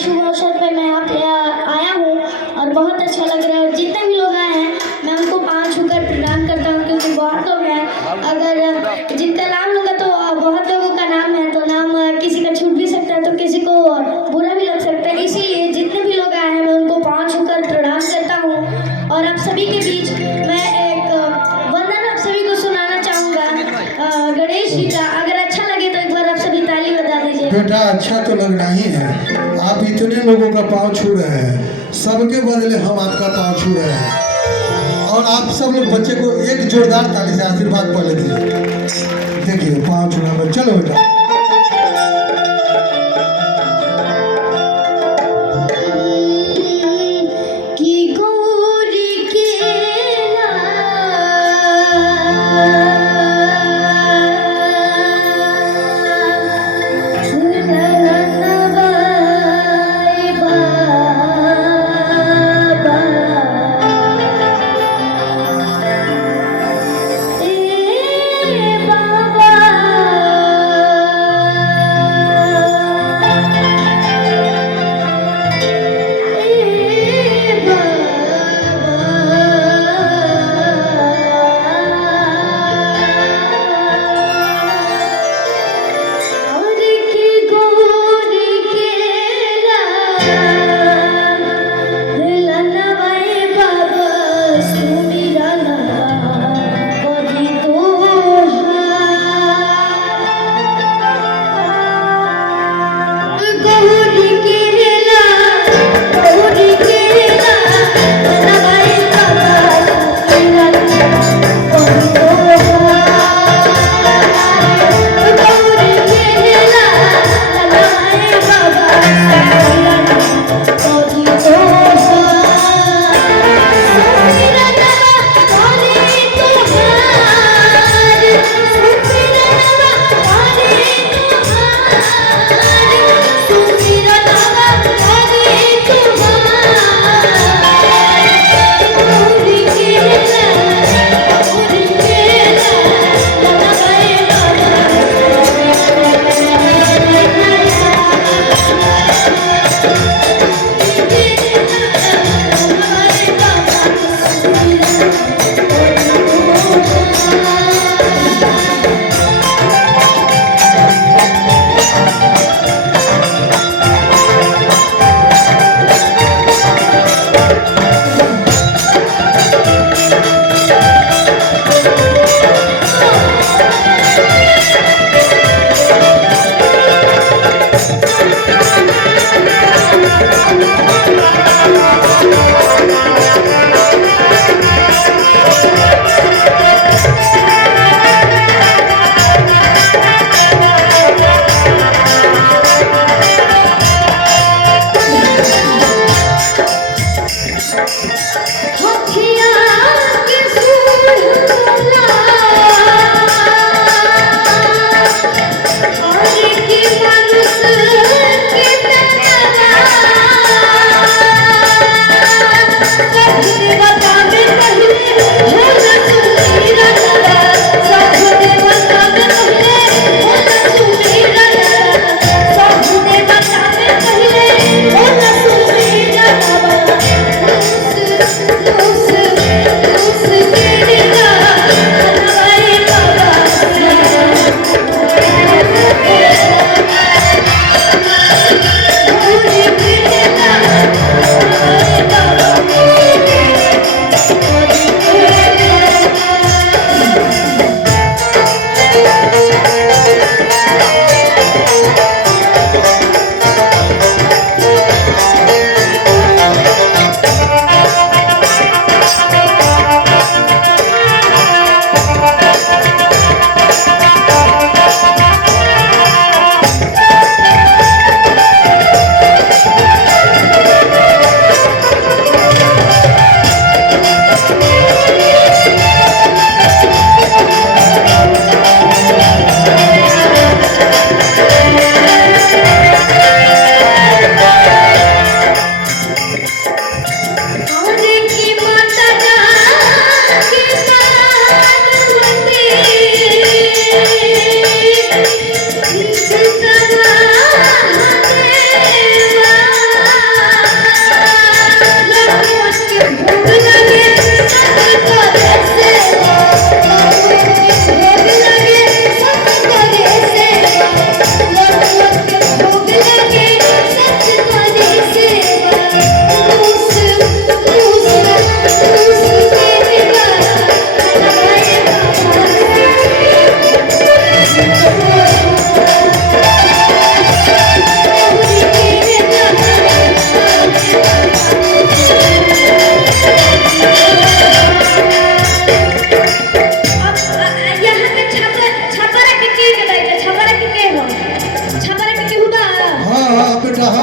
शुभ अवसर पे मैं यहाँ पे आया हूँ और बहुत अच्छा लग रहा है। और जितने भी लोग आए हैं मैं उनको पाँव छूकर प्रणाम करता हूँ, क्योंकि बहुत लोग हैं। अगर जिनका नाम लूँगा तो बहुत लोगों का नाम है, तो नाम किसी का छूट भी सकता है, तो किसी को बुरा भी लग सकता है। इसीलिए जितने भी लोग आए हैं मैं उनको पाँव छूकर प्रणाम करता हूँ। और आप सभी के बीच मैं एक वंदन आप सभी को सुनाना चाहूँगा गणेश जी का। अगर अच्छा लगे तो एक बार आप सभी ताली बजा दीजिए। बेटा अच्छा तो लग रहा ही है, आप इतने लोगों का पाँव छू रहे हैं, सबके बदले हम आपका पाँव छू रहे हैं। और आप सब लोग बच्चे को एक जोरदार ताली से आशीर्वाद पहले दीजिए। देखिए पाँव छूना बस, चलो बेटा।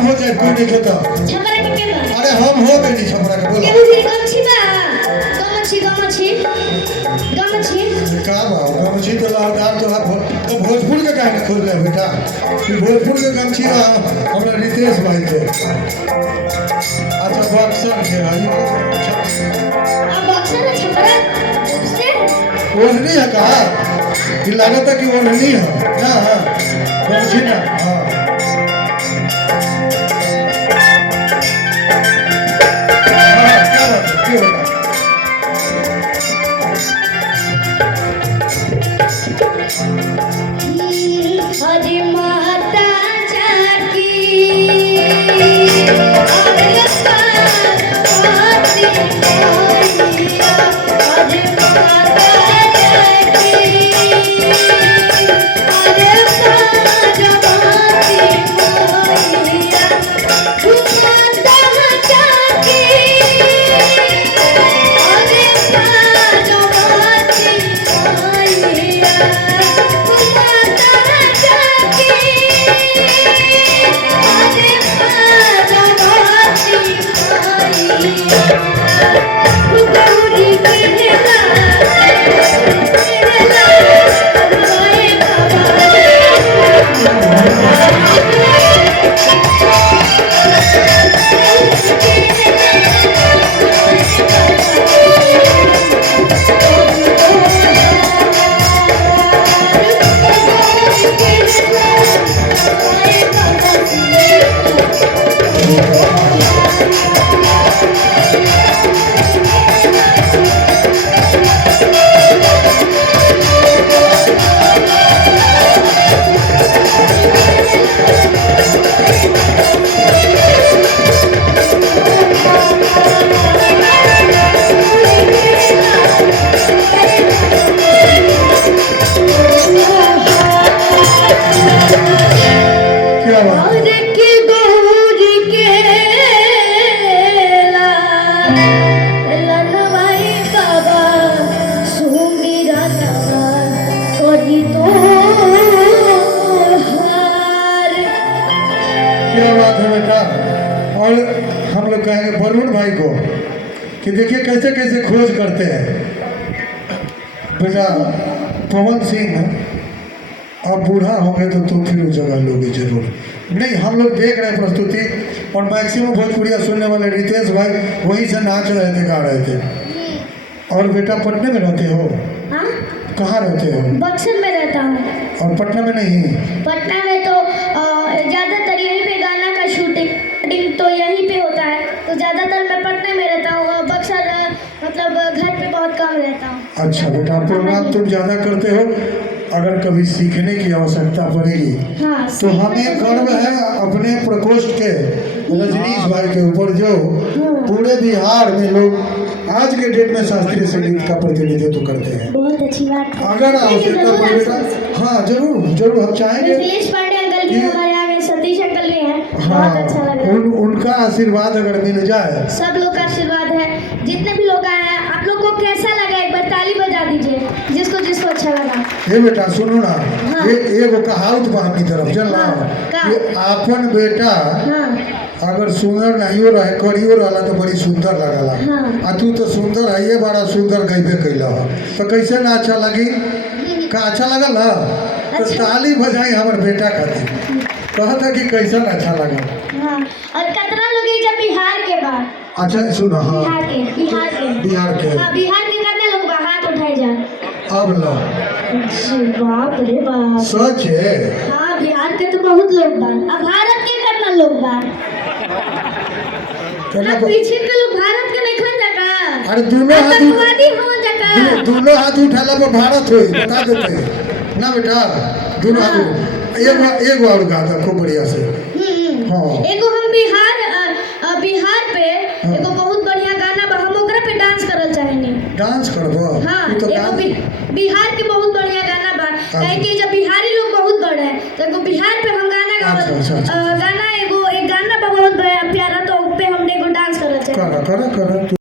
हम हो जाए कोई नहीं कहता। छपरा के के बा अरे हम हो गए नहीं छपरा के बोला केहू भी गमछी बा गमछी का बा गमछी तो लहरदार तो तो भोजपुर के काहे खोल रहे बेटा कि भोजपुर के गमछी बा हमरा रितेश भाई के। अच्छा बक्सर के भाई अब बक्सर है छपरा से ओढ़नी है कहा कि लागत है कि ओढ़नी है ना गमछी ना हाँ क्या बात है क्यों बेटा हरे माता जाकी हरे पार्वती मैया हरे माता जाकी हरे पार्वती मैया माता जाकी हरे पार्वती मैया क्या बात है क्या बात है बेटा। और हम लोग कहेंगे वरुण भाई को कि देखिए कैसे कैसे खोज करते हैं बेटा। पवन सिंह अब बूढ़ा होंगे तो तुम फिर उस जगह लोगे जरूर। नहीं हम लोग देख रहे हैं प्रस्तुति और मैक्सिमम भोजपुरिया सुनने वाले रितेश भाई वहीं से नाच रहे थे गा रहे थे। और बेटा पटना में रहते हो? हाँ? कहाँ रहते हो? बक्सर में रहता हूँ। और पटना में नहीं? पटना में तो ज़्यादातर यहीं पे गाना का शूटिंग तो यहीं पे होता है, तो ज़्यादातर मैं पटना में रहता हूँ और बक्सर मतलब घर पे बहुत कम रहता हूँ। अच्छा बेटा प्रोग्राम तुम ज़्यादा करते हो, अगर कभी सीखने की आवश्यकता पड़ेगी हाँ, तो हमें गर्व है अपने प्रकोष्ठ के रजनीश भाई के ऊपर जो पूरे बिहार में लोग आज के डेट में शास्त्रीय संगीत का प्रतिनिधित्व करते हैं। बहुत अच्छी बात है। अगर आवश्यकता पड़ेगा हाँ जरूर जरूर हम चाहेंगे। मिथिलेश पांडे अंकल भी हमारे यहाँ में, सतीश अंकल भी हैं, बहुत अच्छा लग रहा है। उनका आशीर्वाद अगर मिल जाए, सब लोग का आशीर्वाद है, जितने भी लोग आए हैं। आप लोग को कैसा लगा एक बार ताली बजा दीजिए जिसको जिसको अच्छा लगा। हे बेटा सुनो ना हाँ। एगो कहावत बा अपनी तरफ चल हाँ, कि आपन बेटा हाँ अगर सुंदर नहीं रहे करियो रहला तो बड़ी सुंदर लगला। हाँ। आ तू तो सुंदर है ये बड़ा सुंदर गईबे कैला तो कैसे ना अच्छा लगी का अच्छा लगल ना तो अच्छा। ताली बजाई हमारे बेटा खातिर कहता कि कैसा अच्छा लगा। हाँ। और कितना लोग हैं जब बिहार के बाद अच्छा सुनो हाँ बिहार के बिहार के हाँ बिहार के कितने लोग बा हाथ उठाए जा। अब लो बाप रे बाप सच है। हाँ बिहार के तो बहुत लोग बा। अब भारत के कितना लोग बा? अब पीछे के लोग भारत के नहीं खन जगह। अरे दोनों हाथ आतंकवादी हो जगह। दोनों हाथ उठाला पर भारत हुई बता देते ना बेटा। दोनों हाथ एक और गा था खूब बढ़िया से। हाँ। एगो हम बिहार पे एगो बहुत बढ़िया गाना बा, हम ओकरा पे डांस करल चाहेनी। डांस करबो? हाँ तू तो एगो बिहार के बहुत बढ़िया गाना बा, काहे कि जब बिहारी लोग बहुत बड़े हैं तो एगो बिहार पे हम गाना गावल। अच्छा। गाना एक गाना बा बहुत प्यारा, तो उस पे हमने एगो डांस करल चाहे। करा